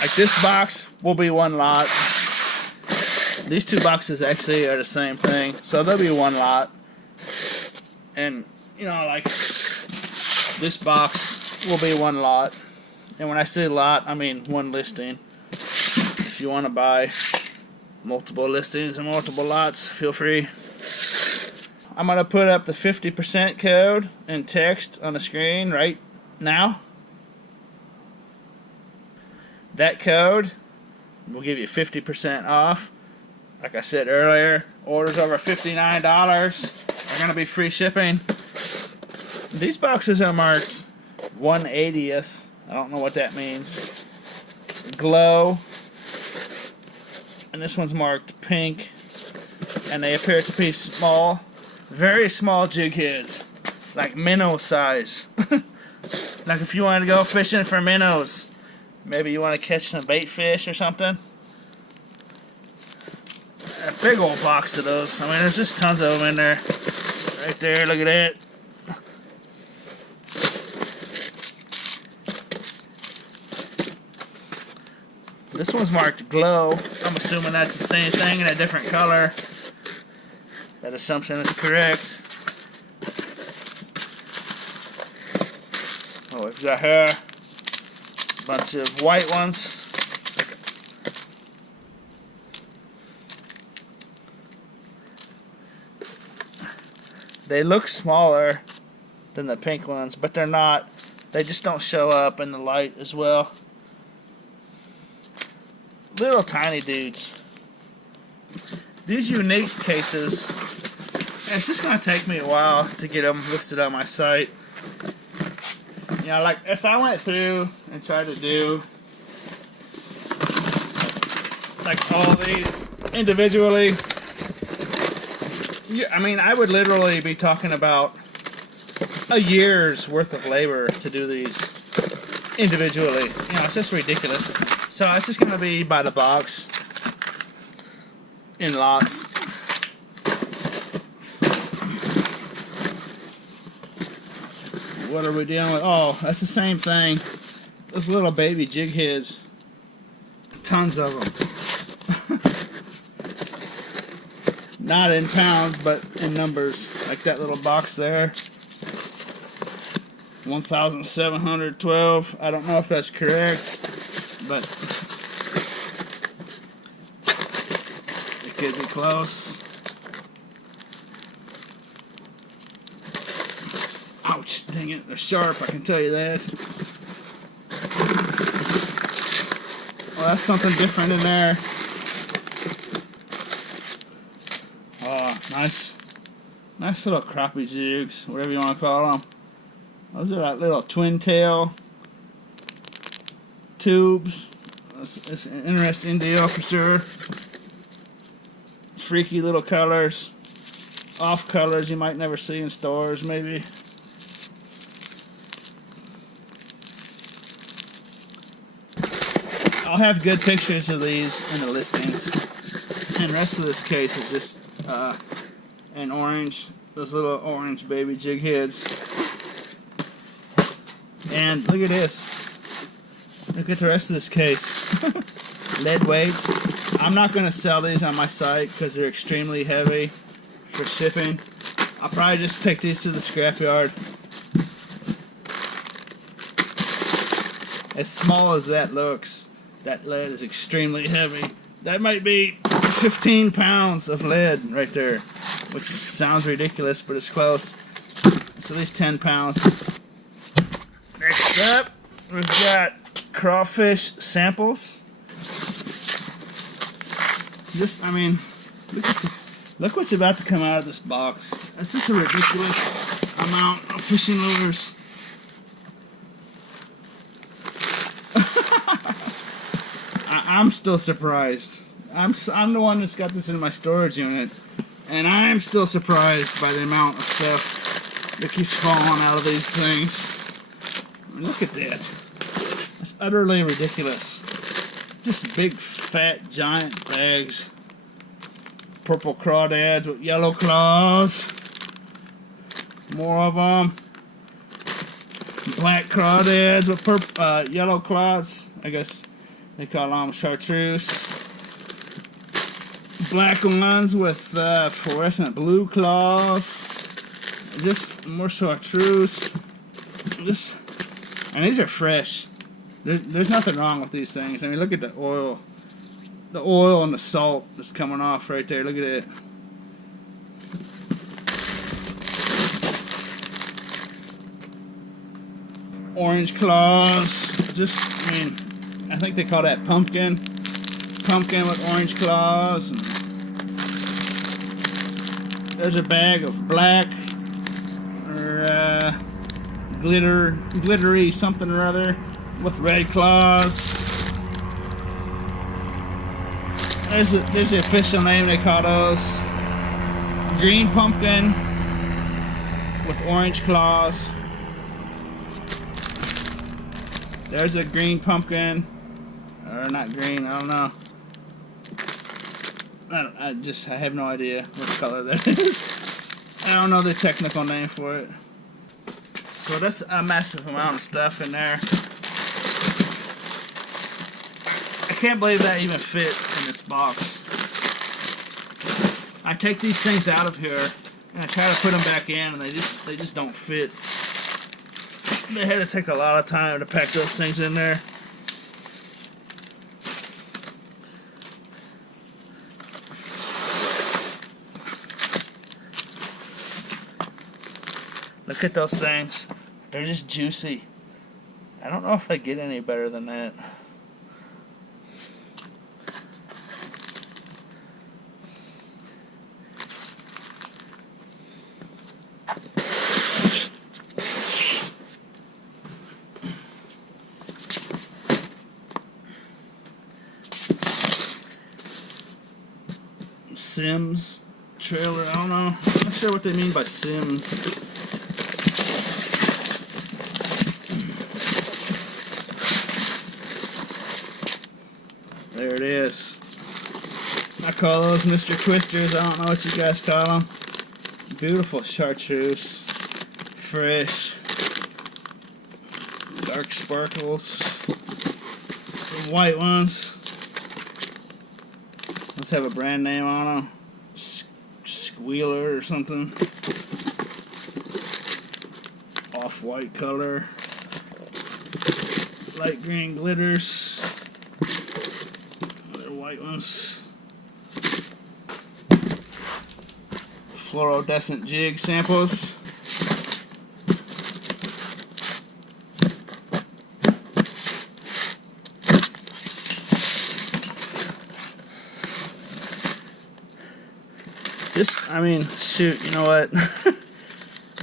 Like this box will be one lot. These two boxes actually are the same thing, so they'll be one lot. And, you know, like this box will be one lot. And when I say lot, I mean one listing. If you want to buy multiple listings and multiple lots, feel free. I'm going to put up the 50% code in text on the screen right now. That code will give you 50% off. Like I said earlier, orders over $59 are going to be free shipping. These boxes are marked 1/80th. I don't know what that means. Glow. And this one's marked pink. And they appear to be small, very small jig heads. Like minnow size. Like if you wanted to go fishing for minnows. Maybe you want to catch some bait fish or something. A big old box of those. I mean, there's just tons of them in there. Right there, look at that. This one's marked glow. I'm assuming that's the same thing in a different color. That assumption is correct. Oh, we've got here a bunch of white ones. They look smaller than the pink ones, but they're not. They just don't show up in the light as well. Little tiny dudes. These unique cases, it's just going to take me a while to get them listed on my site. You know, like if I went through and tried to do like all these individually, I mean, I would literally be talking about a year's worth of labor to do these individually. You know, it's just ridiculous. So it's just going to be by the box in lots. What are we dealing with? Oh, that's the same thing. Those little baby jig heads. Tons of them. Not in pounds, but in numbers. Like that little box there. 1,712. I don't know if that's correct, but it could be close. Ouch, dang it, they're sharp, I can tell you that. Well, that's something different in there. Oh, nice little crappie jigs, whatever you want to call them. Those are like little twin tail tubes. It's an interesting deal for sure. Freaky little colors. Off colors you might never see in stores, maybe. I'll have good pictures of these in the listings. And the rest of this case is just an orange, those little orange baby jig heads. And look at this. Look at the rest of this case. Lead weights. I'm not going to sell these on my site because they're extremely heavy for shipping. I'll probably just take these to the scrapyard. As small as that looks, that lead is extremely heavy. That might be 15 pounds of lead right there, which sounds ridiculous, but it's close. So these 10 pounds. Next up, we've got crawfish samples. This, I mean, look what's about to come out of this box. That's just a ridiculous amount of fishing lures. I'm still surprised. I'm the one that's got this in my storage unit, and I'm still surprised by the amount of stuff that keeps falling out of these things. Look at that. That's utterly ridiculous. Just big, fat, giant bags. Purple crawdads with yellow claws. More of them. Black crawdads with yellow claws. I guess they call them chartreuse. Black ones with fluorescent blue claws. Just more chartreuse. And these are fresh. There's nothing wrong with these things. I mean, look at the oil. The oil and the salt that's coming off right there. Look at it. Orange claws. I mean, I think they call that pumpkin. Pumpkin with orange claws. And there's a bag of black or glittery something or other with red claws. There's the official name they call those. Green pumpkin with orange claws. There's a green pumpkin, or not green, I don't know. I have no idea what color that is. I don't know the technical name for it. So that's a massive amount of stuff in there. I can't believe that even fit in this box. I take these things out of here and I try to put them back in, and they just don't fit. They had to take a lot of time to pack those things in there. Look at those things. They're just juicy. I don't know if they get any better than that. Sims trailer, I don't know. I'm not sure what they mean by Sims. There it is. I call those Mr. Twisters. I don't know what you guys call them. Beautiful chartreuse. Fresh. Dark sparkles. Some white ones. Let's have a brand name on them. Squealer or something. Off-white color. Light green glitters. Other white ones. Fluorescent jig samples. I mean, shoot, you know what?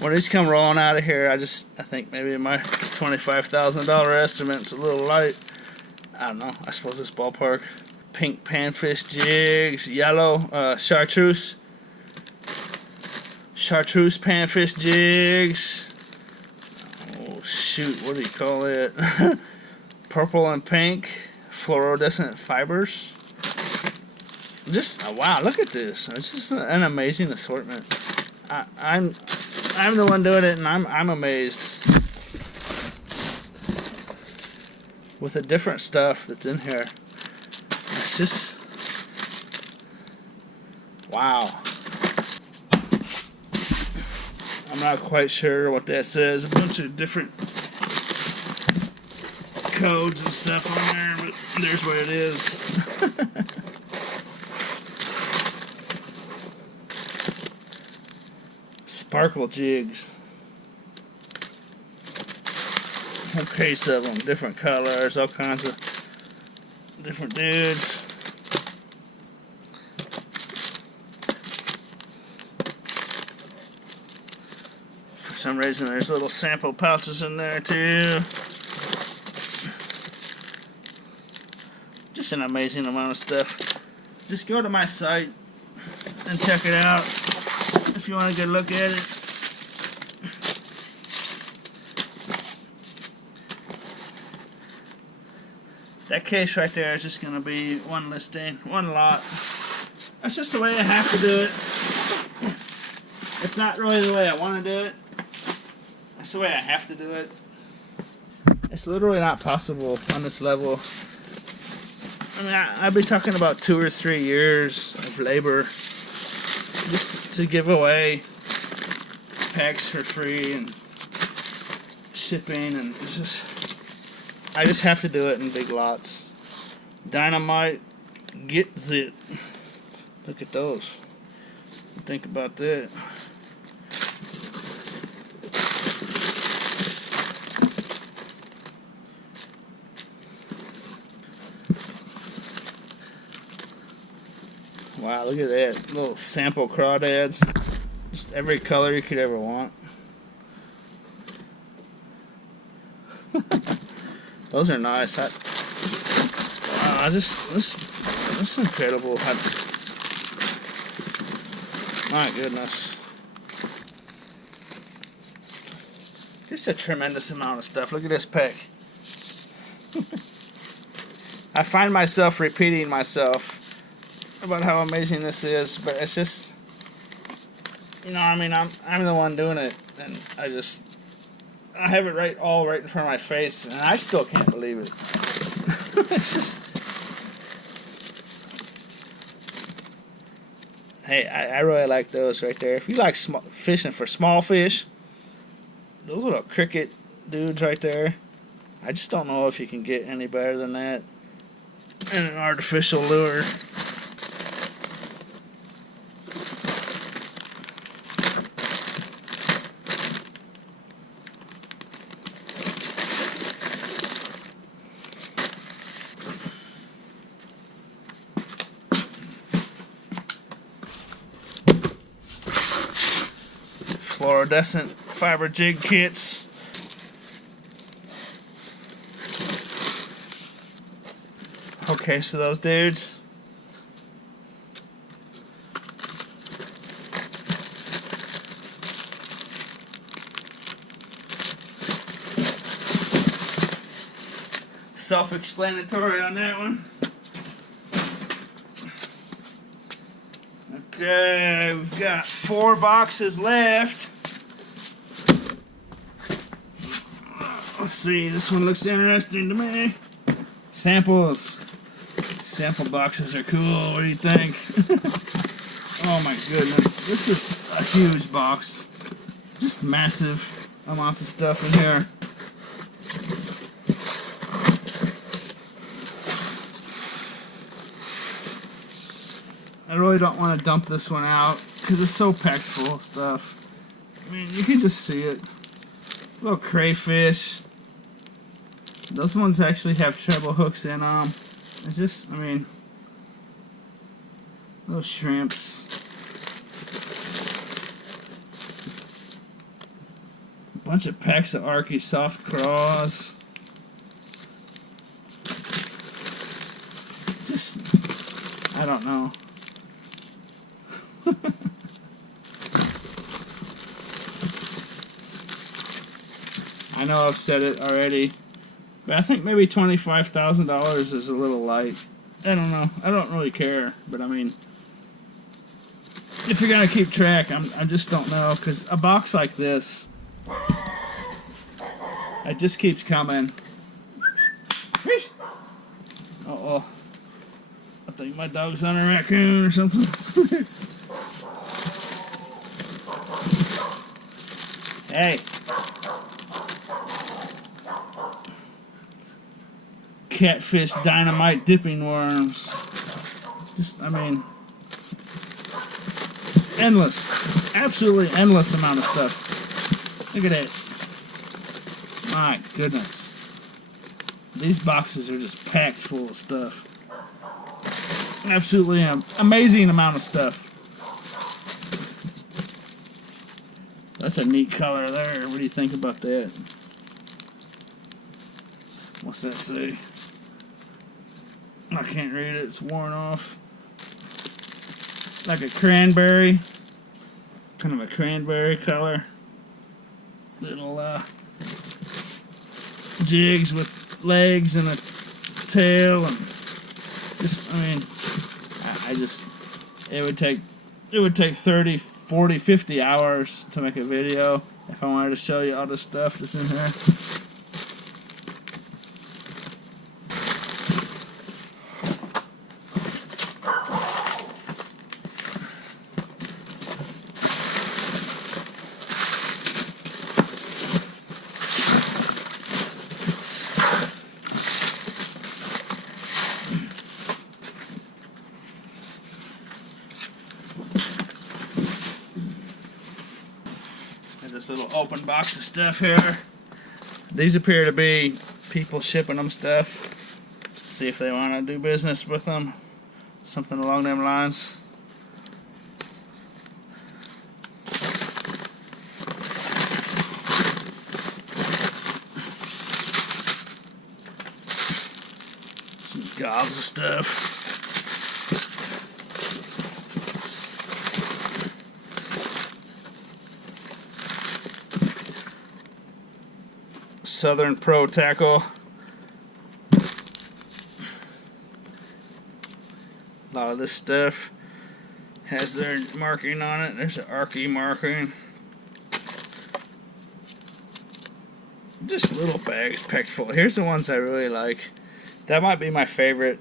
When these come rolling out of here, I think maybe my $25,000 estimate's a little light. I don't know. I suppose it's ballpark. Pink panfish jigs, yellow chartreuse panfish jigs. Oh shoot, what do you call it? Purple and pink fluorescent fibers. Wow, look at this. It's just an amazing assortment. I'm the one doing it, and I'm amazed with the different stuff that's in here. It's just wow. I'm not quite sure what that says. A bunch of different codes and stuff on there, but there's what it is. Sparkle jigs. Whole case of them, different colors, all kinds of different dudes. For some reason, there's little sample pouches in there too. Just an amazing amount of stuff. Just go to my site and check it out if you want a good look at it. That case right there is just going to be one listing, one lot. That's just the way I have to do it. It's not really the way I want to do it. That's the way I have to do it. It's literally not possible on this level. I mean, I'd be talking about 2 or 3 years of labor just to give away packs for free and shipping, and it's just, I just have to do it in big lots. Dynamite gets it. Look at those. Think about that. Wow, look at that. Little sample crawdads. Just every color you could ever want. Those are nice. This is incredible. My goodness. Just a tremendous amount of stuff. Look at this pack. I find myself repeating myself about how amazing this is, but it's just, you know, I mean, I'm the one doing it, and I have it all right in front of my face, and I still can't believe it. It's just, Hey, I really like those right there. If you like fishing for small fish, those little cricket dudes right there, I just don't know if you can get any better than that in an artificial lure. Fluorescent fiber jig kits. Okay, so those dudes. Self-explanatory on that one. Okay, we've got 4 boxes left. Let's see, this one looks interesting to me. Samples. Sample boxes are cool. What do you think? Oh my goodness, this is a huge box. Just massive amounts of stuff in here. I really don't want to dump this one out because it's so packed full of stuff. I mean, you can just see it. Little crayfish. Those ones actually have treble hooks in them. It's just, I mean, little shrimps. A bunch of packs of Arky soft craws. Just, I don't know. I know I've said it already, but I think maybe $25,000 is a little light. I don't know. I don't really care, but I mean, if you're gonna keep track, I just don't know, because a box like this, it just keeps coming. Uh-oh. I think my dog's on a raccoon or something. Hey. Catfish dynamite dipping worms. Just, I mean, endless. Absolutely endless amount of stuff. Look at that. My goodness. These boxes are just packed full of stuff. Absolutely amazing amount of stuff. That's a neat color there. What do you think about that? What's that say? I can't read it. It's worn off. Like a cranberry. Kind of a cranberry color. Little jigs with legs and a tail, and just, I mean, I just, it would take 30, 40, 50 hours to make a video if I wanted to show you all the stuff that's in here. This little open box of stuff here. These appear to be people shipping them stuff. See if they want to do business with them. Something along them lines. Some gobs of stuff. Southern Pro tackle. A lot of this stuff has their marking on it. There's an Arky marking. Just little bags packed full. Here's the ones I really like. That might be my favorite.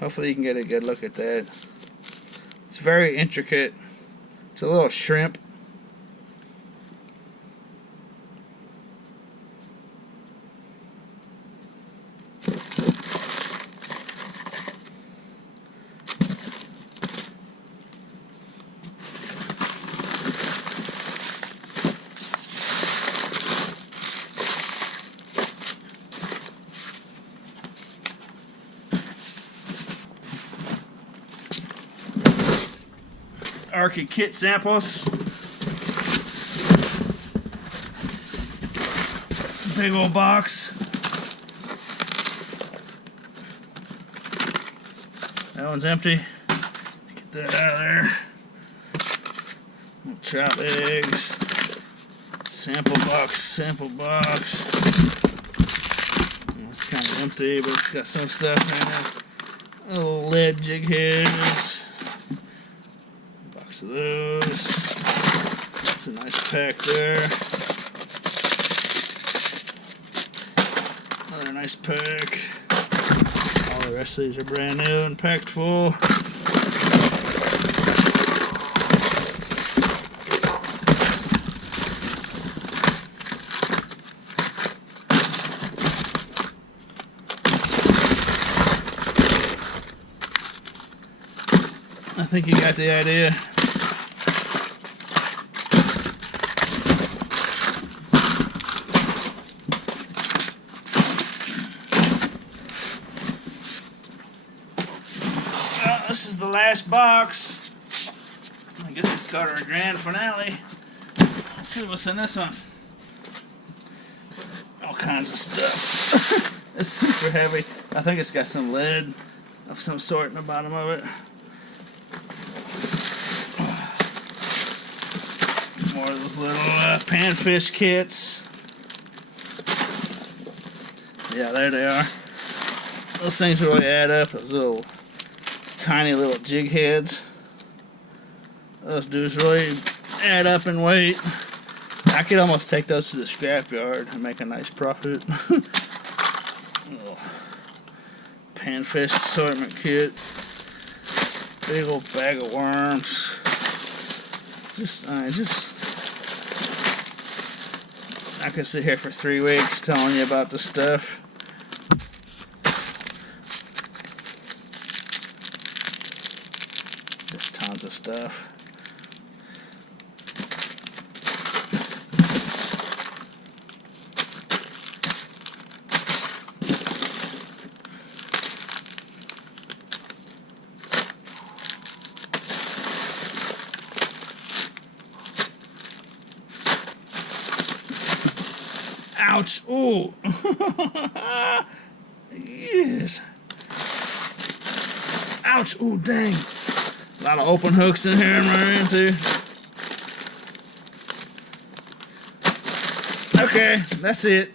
Hopefully you can get a good look at that. It's very intricate. It's a little shrimp. Arctic kit samples. Big old box. That one's empty. Get that out of there. Chop eggs. Sample box, sample box. It's kind of empty, but it's got some stuff in it. Little lead jig heads. Box of those. That's a nice pack there. Another nice pack. All the rest of these are brand new and packed full. I think you got the idea. Well, this is the last box. I guess it's got our grand finale. Let's see what's in this one. All kinds of stuff. It's super heavy. I think it's got some lead of some sort in the bottom of it. More of those little panfish kits. Yeah, there they are. Those things really add up. Those little tiny little jig heads. Those dudes really add up in weight. I could almost take those to the scrapyard and make a nice profit. Little panfish assortment kit. Big old bag of worms. I could sit here for 3 weeks telling you about this stuff. There's tons of stuff. Ouch! Ooh! Yes! Ouch! Ooh, dang! A lot of open hooks in here I'm running into. Okay, that's it.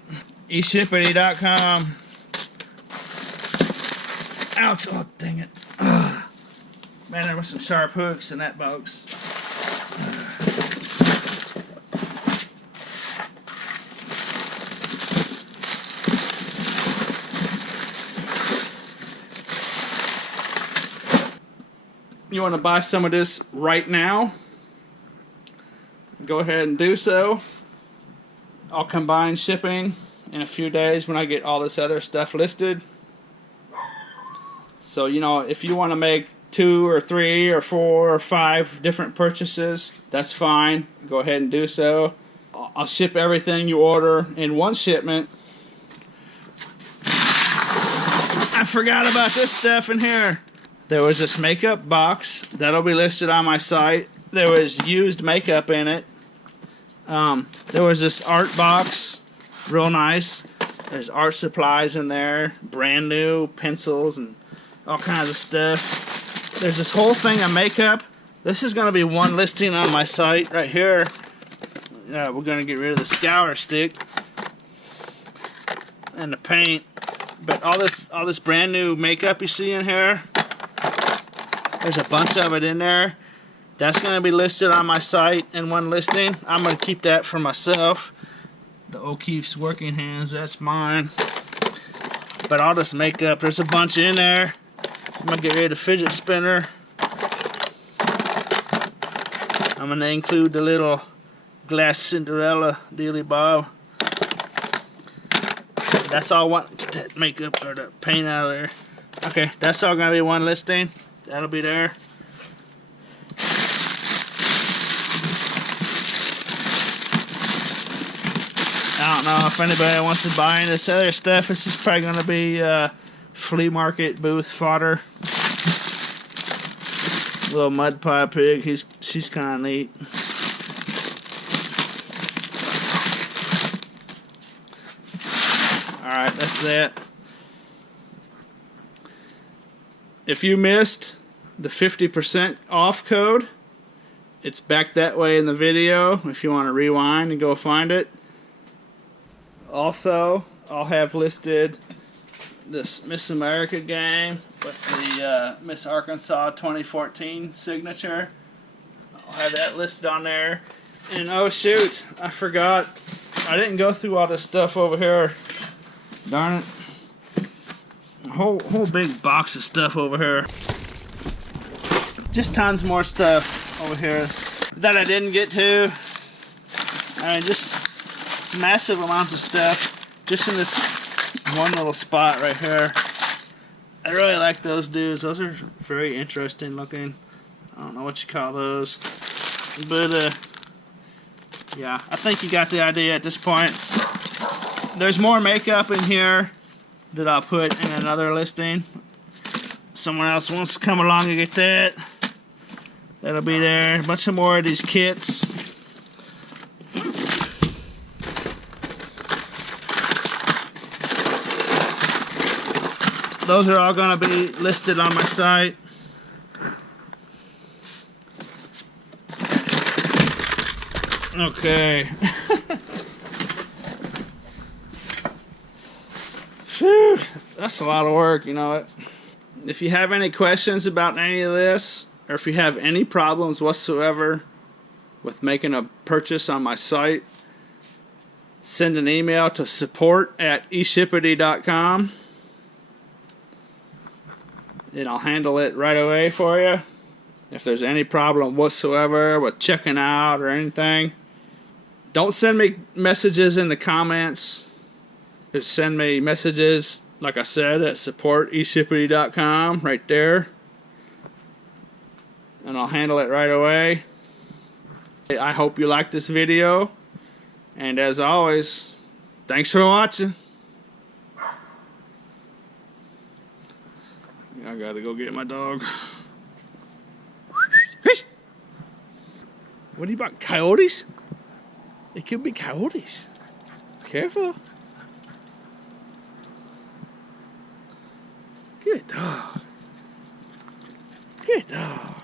eShippity.com. Ouch! Oh, dang it. Man, there were some sharp hooks in that box. You want to buy some of this right now? Go ahead and do so. I'll combine shipping in a few days when I get all this other stuff listed. So, you know, if you want to make 2 or 3 or 4 or 5 different purchases, that's fine. Go ahead and do so. I'll ship everything you order in one shipment. I forgot about this stuff in here. There was this makeup box that'll be listed on my site. There was used makeup in it. There was this art box, real nice. There's art supplies in there, brand new pencils and all kinds of stuff. There's this whole thing of makeup. This is going to be one listing on my site right here. We're going to get rid of the scour stick and the paint. But all this brand new makeup you see in here, there's a bunch of it in there. That's going to be listed on my site in one listing. I'm going to keep that for myself. The O'Keeffe's Working Hands, that's mine. But all this makeup, there's a bunch in there. I'm going to get rid of the fidget spinner. I'm going to include the little glass Cinderella dealy bob. That's all I want. Get that makeup or the paint out of there. Okay, that's all going to be one listing. That'll be there. I don't know if anybody wants to buy any of this other stuff. This is probably going to be flea market booth fodder. Little mud pie pig. She's kind of neat. Alright, that's that. If you missed the 50% off code, it's back that way in the video if you want to rewind and go find it. Also, I'll have listed this Miss America game with the Miss Arkansas 2014 signature. I'll have that listed on there. And oh shoot, I forgot. I didn't go through all this stuff over here. Darn it. A whole big box of stuff over here. Just tons more stuff over here that I didn't get to. I mean, just massive amounts of stuff just in this one little spot right here. I really like those dudes. Those are very interesting looking. I don't know what you call those, but yeah, I think you got the idea at this point. There's more makeup in here that I'll put in another listing. Someone else wants to come along and get that. That'll be there. A bunch of more of these kits. Those are all going to be listed on my site. Okay. Whew, that's a lot of work, you know it. If you have any questions about any of this, or if you have any problems whatsoever with making a purchase on my site, send an email to support@eshippity.com. and I'll handle it right away for you. If there's any problem whatsoever with checking out or anything, don't send me messages in the comments. Just send me messages, like I said, at support@eshippity.com right there, and I'll handle it right away. I hope you liked this video, and as always, thanks for watching. I gotta go get my dog. What are you about, coyotes? It could be coyotes. Careful. Good dog. Good dog.